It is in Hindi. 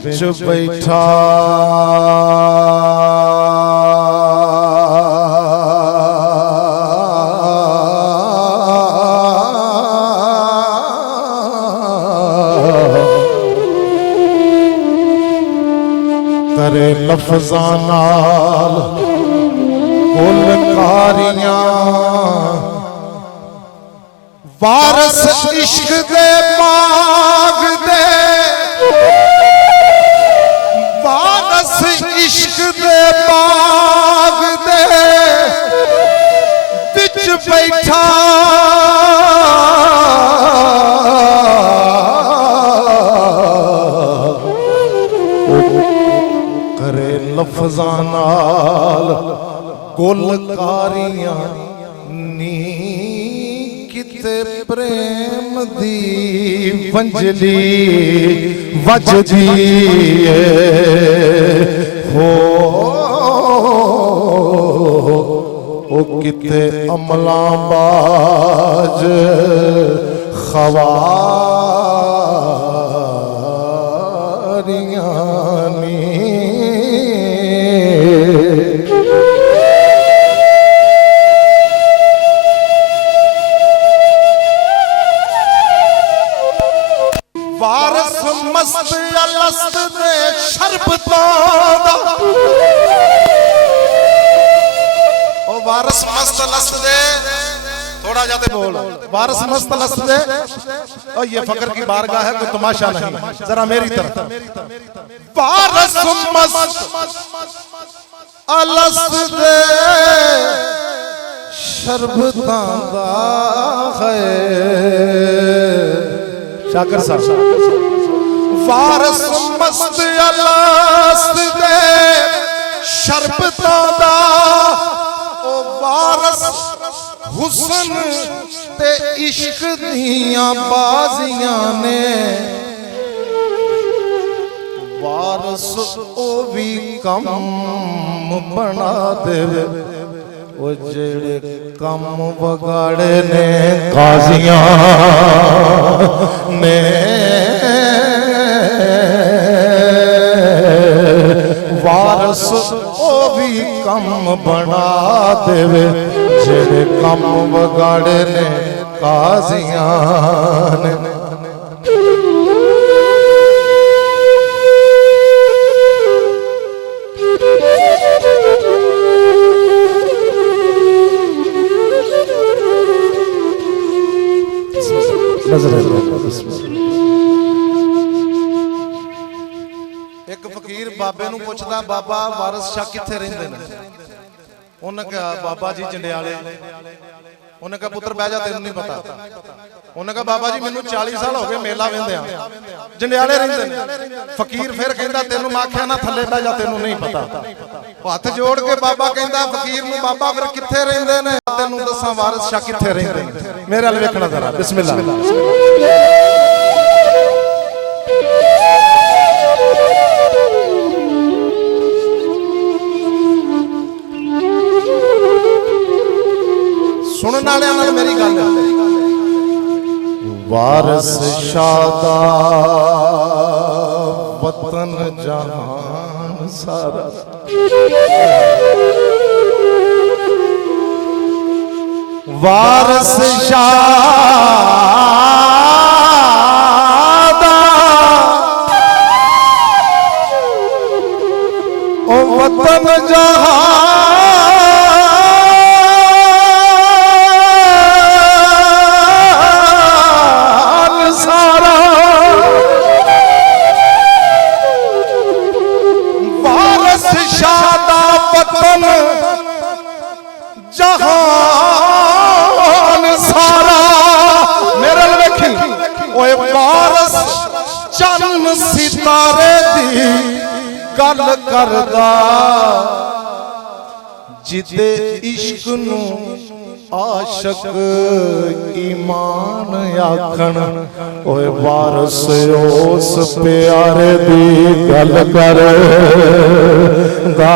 बिच बैठा करे लफ्ज़ां नाल गुलकारियां वारस इश्क दे बाग दे वारस इश्क दे बाग दे बिच बैठा करे लफ्ज़ां नाल गुलकारियां नी किते प्रेम दी वंजली वजदी हो ओ किते अमला बाज खवारियां नी वारस मस्त अलस्त दे शरबतां दा ओ वारस मस्त अलस्त दे थोड़ा जाते बोल वारस मस्त अलस्त दे ओ ये फकर की बारगाह है कोई तमाशा नहीं जरा मेरी तरफ वारस मस्त अलस्त दे शरबतां दा है शाकर साहब वारस मस्त अलस्त दे शरबतां दा ओ वारस हुस्न ते इश्क दियां बाजियां ने वारस ओ भी कम बना देवे ओ जेड़े कम बगाड़े ने काजियां ने वारस ओ भी कम बना देवे जेड़े कम बगाड़े ने काजियां ने एक फकीर बाबे नूं पुछदा बाबा वारस शाह किथे रहिंदे ने उन्हें कहा बाबा जी जंडियाले उन्हें कहा पुत्र बह जा तेनू नहीं पता उन्हें कहा बाबा जी मैनू 40 साल हो गए मेला वेंदे जंडियाले रहिंदे ने फकीर फिर कहंदा तेनू मैं आख्या ना थल्ले बह जा तेनू नहीं पता हाथ जोड़ के बाबा कहंदा फकीर नूं बाबा फिर किथे रहिंदे ने तेनू दसां वारस शाह किथे रहिंदे ने मेरे अल वेखना जरा बिस्मिल्लाह सुनने वाले मेरी गल वारस शादा वतन जहान सारा वारस शादा ओ वतन जहान जहान सारा मेरे वेखी ओए वारस चन्न सितारे दी गल करदा जिदे इश्क नू आशक ईमान आखन ओए वारस उस प्यारे दी गल करदा